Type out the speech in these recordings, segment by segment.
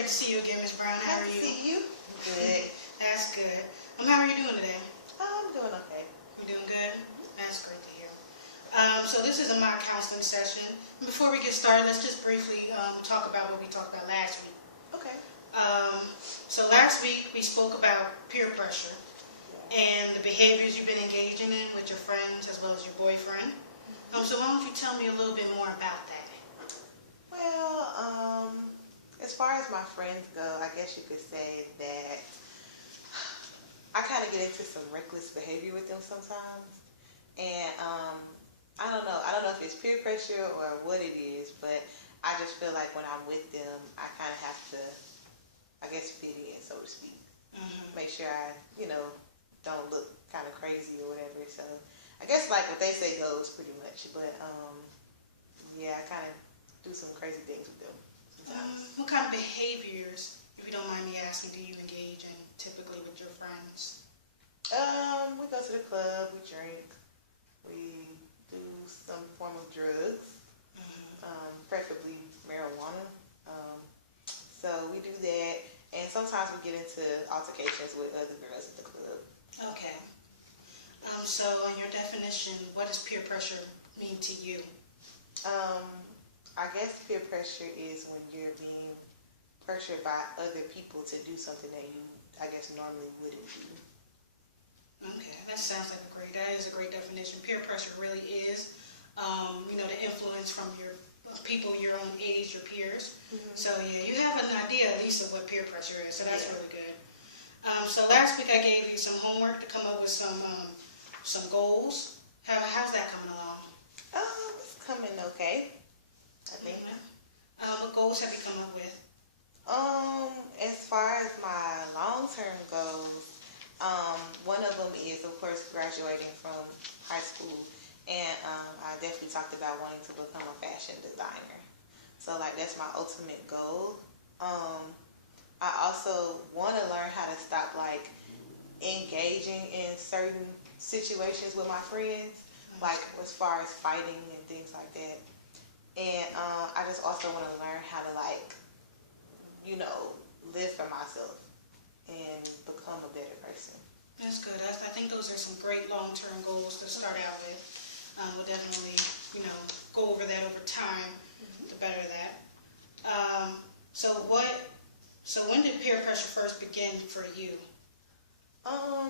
great to see you again, Miss Brown. How are Nice to you? see you. Good. That's good. How are you doing today? I'm doing okay. You doing good? That's great to hear. So this is a mock counseling session. Before we get started, let's just briefly talk about what we talked about last week. Okay. So last week we spoke about peer pressure and the behaviors you've been engaging in with your friends as well as your boyfriend. So why don't you tell me a little bit more about that? Well, as far as my friends go, I guess you could say that I kind of get into some reckless behavior with them sometimes. And I don't know. I don't know if it's peer pressure or what it is, but I just feel like when I'm with them, I kind of have to, I guess, fit in, so to speak. Make sure I, don't look kind of crazy or whatever. So I guess like what they say goes pretty much. But yeah, I kind of do some crazy things with them sometimes. What kind of behaviors, if you don't mind me asking, do you engage in typically with your friends? We go to the club, we drink, we do some form of drugs, preferably marijuana. So we do that, and sometimes we get into altercations with other girls at the club. Okay. So in your definition, what does peer pressure mean to you? I guess peer pressure is when you're being pressured by other people to do something that you, I guess, normally wouldn't do. Okay, that sounds like that is a great definition. Peer pressure really is, the influence from your people your own age, your peers. So yeah, you have an idea at least of what peer pressure is, so that's really good. So last week I gave you some homework to come up with some goals. How's that coming along? It's coming okay, I think. What goals have you come up with? As far as my long-term goals, one of them is, of course, graduating from high school, and I definitely talked about wanting to become a fashion designer. So, like, that's my ultimate goal. I also want to learn how to stop, like, engaging in certain situations with my friends, like as far as fighting and things like that. And I just also want to learn how to, like, live for myself and become a better person. That's good. I think those are some great long-term goals to start out with. We'll definitely, go over that over time to better that. So when did peer pressure first begin for you? I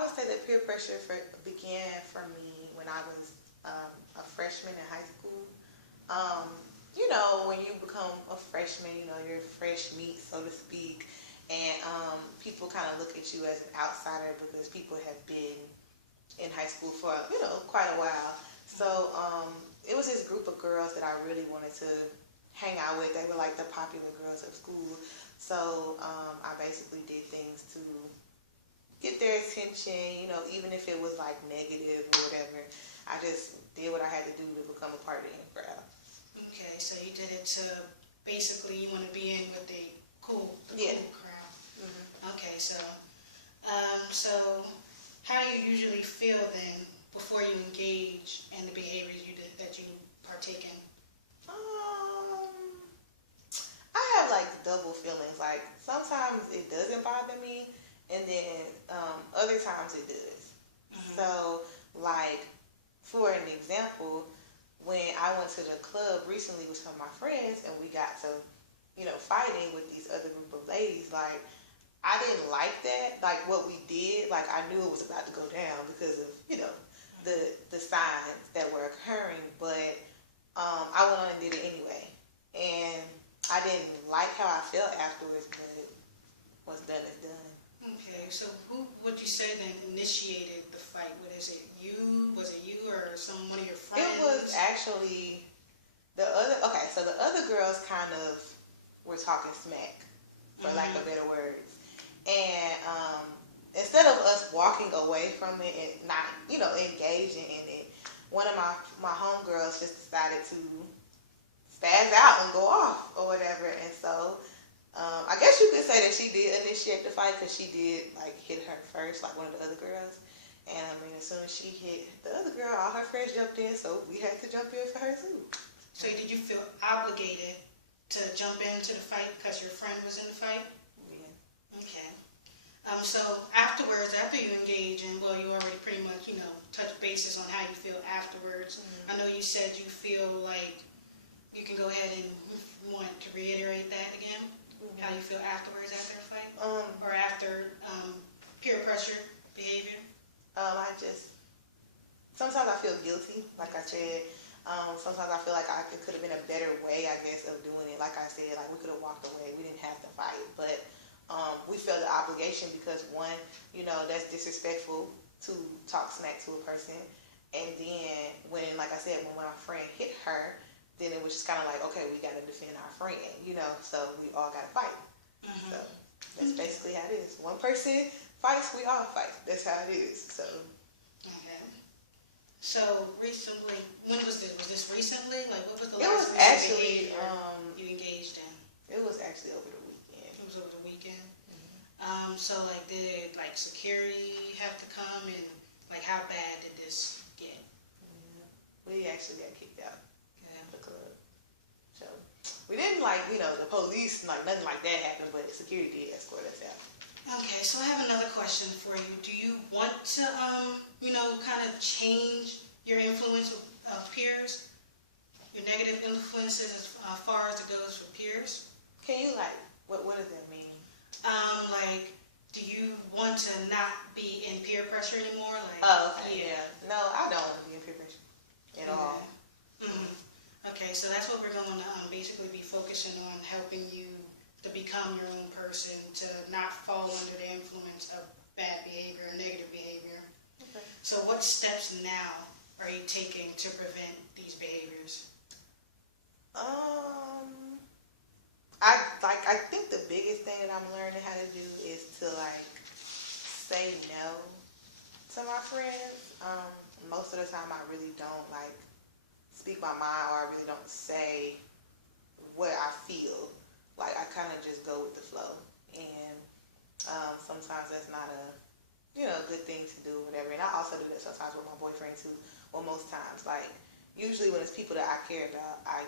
would say that peer pressure began for me when I was a freshman in high school. When you become a freshman, you're fresh meat, so to speak, and people kind of look at you as an outsider because people have been in high school for, quite a while. So it was this group of girls that I really wanted to hang out with. They were like the popular girls of school. So I basically did things to get their attention, even if it was like negative or whatever. I just did what I had to do to become a part of the in crowd. Okay, so you did it to basically you want to be in with the cool crowd. Okay, so how do you usually feel then before you engage in the behaviors that you partake in? I have like double feelings. Like sometimes it doesn't bother me, and then other times it does. So, like, for an example, when I went to the club recently with some of my friends and we got to, fighting with these other group of ladies, like, I didn't like that. Like, what we did, like, I knew it was about to go down because of, the signs that were occurring, but I went on and did it anyway. And I didn't like how I felt afterwards, but what's done is done. Okay, so who would you say then initiated the fight? Was it you or one of your friends? It was actually the other girls kind of were talking smack, for lack of better words. And instead of us walking away from it and not, engaging in it, one of my homegirls just decided to spaz out and go off or whatever. And so I guess you could say that she did initiate the fight because she did like hit her first, like one of the other girls. And I mean, as soon as she hit the other girl, all her friends jumped in, so we had to jump in for her too. So did you feel obligated to jump into the fight because your friend was in the fight? Yeah. Okay. So afterwards, after you engage, and well, you already pretty much, touch bases on how you feel afterwards. I know you said you feel like you can go ahead and want to reiterate that again, how you feel afterwards after a fight, or after peer pressure behavior. Sometimes I feel guilty, like I said. Sometimes I feel like it could have been a better way, I guess, of doing it. Like I said, like we could have walked away. We didn't have to fight, but we felt the obligation because one, that's disrespectful to talk smack to a person. And then when, like I said, when my friend hit her, then it was just kind of like, okay, we got to defend our friend, so we all got to fight. So that's basically how it is. One person fights, we all fight. That's how it is. So. Okay. So recently, when was this? Was this recently? Like, what was the It last was recent actually behavior you engaged in? It was actually over the weekend. It was over the weekend. So like, did like security have to come, and like, how bad did this get? Yeah. We actually got kicked out Yeah. of the club. So we didn't the police, nothing like that happened, but security did escort us out. Okay, so I have another question for you. Do you want to, kind of change your influence of peers? Your negative influences as far as it goes for peers? Can you what does that mean? Like, do you want to not be in peer pressure anymore? Like, Oh, okay, yeah. No, I don't want to be in peer pressure at all. Okay, so that's what we're going to basically be focusing on, helping you to become your own person, to not fall under the influence of bad behavior or negative behavior. Okay. So what steps now are you taking to prevent these behaviors? I think the biggest thing that I'm learning how to do is to say no to my friends. Most of the time I really don't speak my mind, or I really don't say what I feel. I kind of just go with the flow, and sometimes that's not a good thing to do, whatever. And I also do that sometimes with my boyfriend too. Well, most times, usually when it's people that I care about, I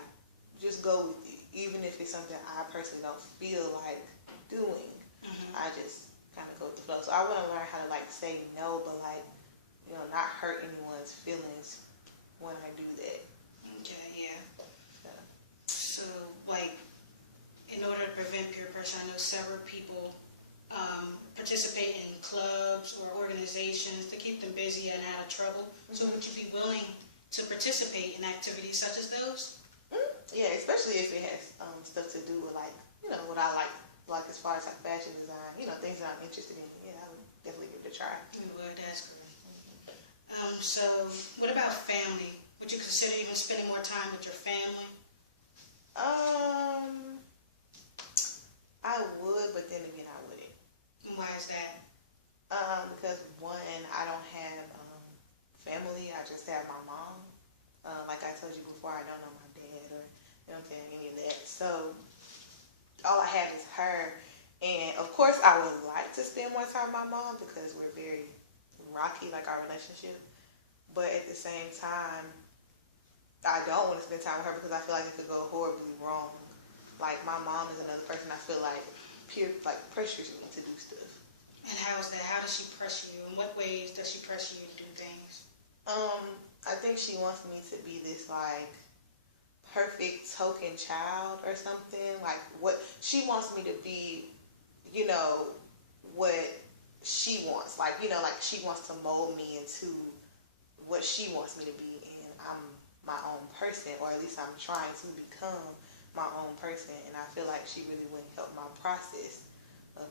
just go with it, even if it's something I personally don't feel like doing. I just kind of go with the flow. So I want to learn how to say no, but not hurt anyone's feelings when I do that. Okay, yeah. So in order to prevent peer pressure, I know several people participate in clubs or organizations to keep them busy and out of trouble. So would you be willing to participate in activities such as those? Yeah, especially if it has stuff to do with what I like as far as fashion design, things that I'm interested in. Yeah, I would definitely give it a try. You would, that's good. So what about family? Would you consider even spending more time with your family? I would, but then again, I wouldn't. And why is that? Because one, I don't have family. I just have my mom. Like I told you before, I don't know my dad or any of that. So all I have is her. And of course, I would like to spend more time with my mom because we're very rocky, our relationship. But at the same time, I don't want to spend time with her because I feel like it could go horribly wrong. My mom is another person I feel pressures me to do stuff. And how is that? How does she pressure you? In what ways does she pressure you to do things? I think she wants me to be this perfect token child or something. What she wants me to be, what she wants. She wants to mold me into what she wants me to be, and I'm my own person, or at least I'm trying to become my own person. And I feel like she really wouldn't help my process of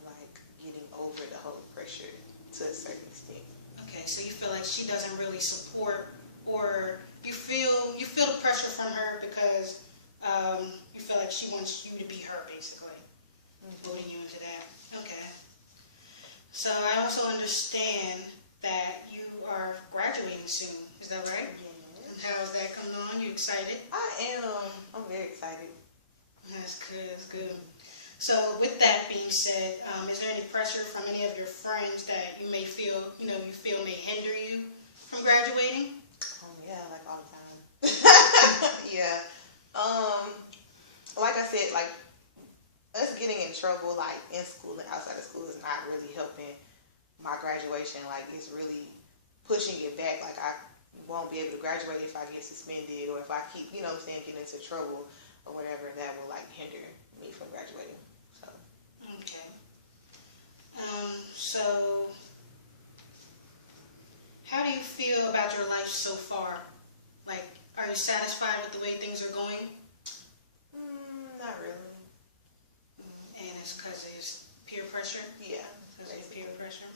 getting over the whole pressure to a certain extent. Okay, so you feel like she doesn't really support, or you feel the pressure from her because you feel like she wants you to be her, basically, voting you into that. Okay. So I also understand that you are graduating soon. Is that right? Yeah. And how is that coming on? You excited? I am. I'm very excited. That's good. That's good. So with that being said, is there any pressure from any of your friends that you may feel, you feel may hinder you from graduating? Yeah, all the time. Yeah. Like I said, like, us getting in trouble, like, in school and outside of school is not really helping my graduation. Like, it's really pushing it back. Like, I won't be able to graduate if I get suspended or if I keep, you know what I'm saying, getting into trouble or whatever. That will, like, hinder me from graduating. So. Okay. So, how do you feel about your life so far? Like, are you satisfied with the way things are going? Not really. And it's because it's peer pressure? Yeah. Because of peer pressure?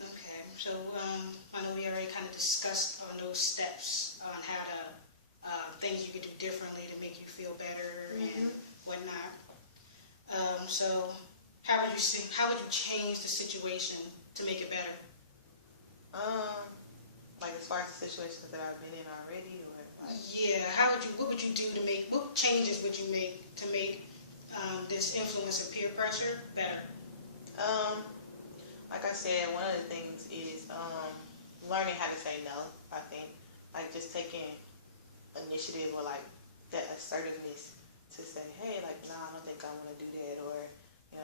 Okay. So, I know we already kind of discussed on those steps on how to, things you could do differently to make you feel better and whatnot. So, how would you change the situation to make it better? Like as far as the situations that I've been in already, or like. Yeah, what would you do what changes would you make to make this influence of peer pressure better? Like I said, one of the things is learning how to say no. I think, like just taking initiative or like that assertiveness to say, hey, like, nah, I don't think I want to do that, or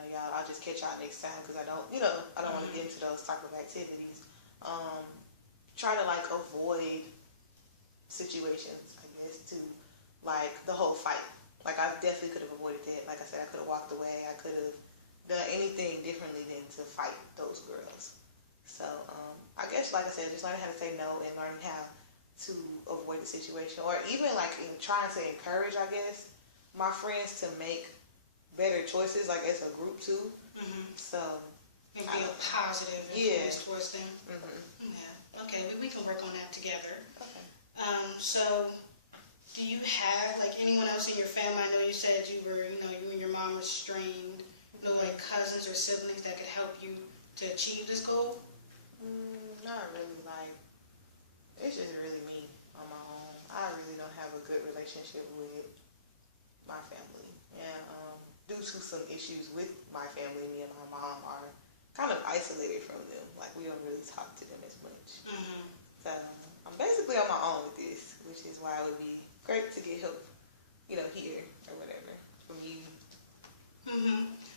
y'all, I'll just catch y'all next time because I don't want to get into those type of activities. Try to like avoid situations, I guess, to like the whole fight. Like I definitely could have avoided that. Like I said, I could have walked away. I could have done anything differently than to fight those girls. So I guess, like I said, just learning how to say no and learning how to avoid the situation, or even like trying to encourage, I guess, my friends to make better choices, like as a group too. So. And be a positive influence towards them. Yeah. Okay, we can work on that together. Okay. So, do you have like anyone else in your family? I know you said you and your mom were strained. Like cousins or siblings that could help you to achieve this goal? Not really. Like, it's just really me on my own. I really don't have a good relationship with my family. And due to some issues with my family, me and my mom are kind of isolated from them. Like, we don't really talk to them as much. So, I'm basically on my own with this, which is why it would be great to get help, here or whatever from you.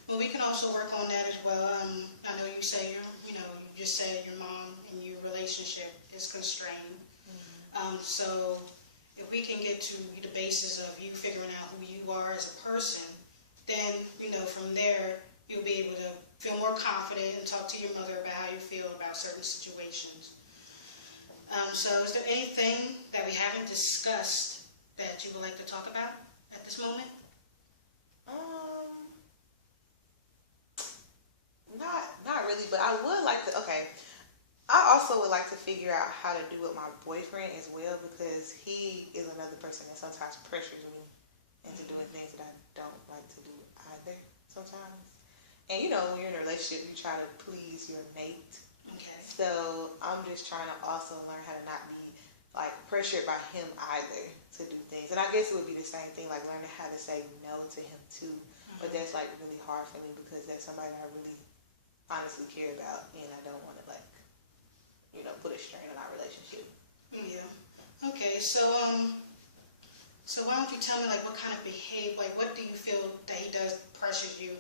Well, we can also work on that as well. I know you say you just said your mom and your relationship is constrained. So, if we can get to the basis of you figuring out who you are as a person, then, from there, you'll be able to feel more confident and talk to your mother about how you feel about certain situations. So is there anything that we haven't discussed that you would like to talk about at this moment? Not really, but I would like to, I also would like to figure out how to do with my boyfriend as well, because he is another person that sometimes pressures me into doing things that I don't like to do either sometimes. And when you're in a relationship, you try to please your mate. Okay. So I'm just trying to also learn how to not be like pressured by him either to do things. And I guess it would be the same thing, like learning how to say no to him too. But that's like really hard for me because that's somebody I really honestly care about, and I don't want to put a strain on our relationship. Yeah. Okay. So why don't you tell me like what kind of behavior, like what do you feel that he does pressures you?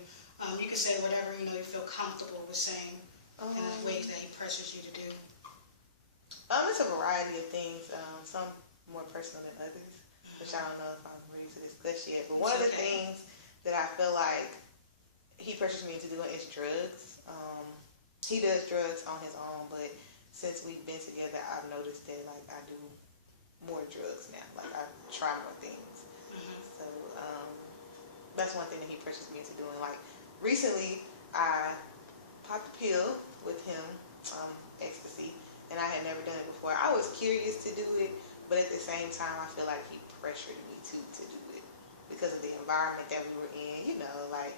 You can say whatever you feel comfortable with saying, and the ways that he pressures you to do. It's a variety of things. Some more personal than others, which I don't know if I'm ready to discuss yet. But one of the things that I feel like he pressures me into doing is drugs. He does drugs on his own, but since we've been together, I've noticed that like I do more drugs now. Like I try more things. So that's one thing that he pressures me into doing. Like recently, I popped a pill with him, ecstasy, and I had never done it before. I was curious to do it, but at the same time, I feel like he pressured me to do it because of the environment that we were in. Like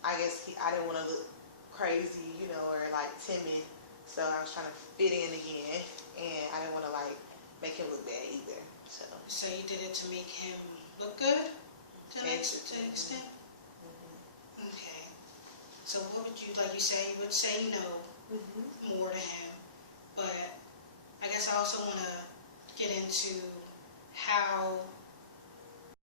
I guess I didn't want to look crazy, or like timid, so I was trying to fit in again, and I didn't want to like make him look bad either. So you did it to make him look good, to an extent. Okay. So what would you like? You say you would say no more to him, but I guess I also want to get into how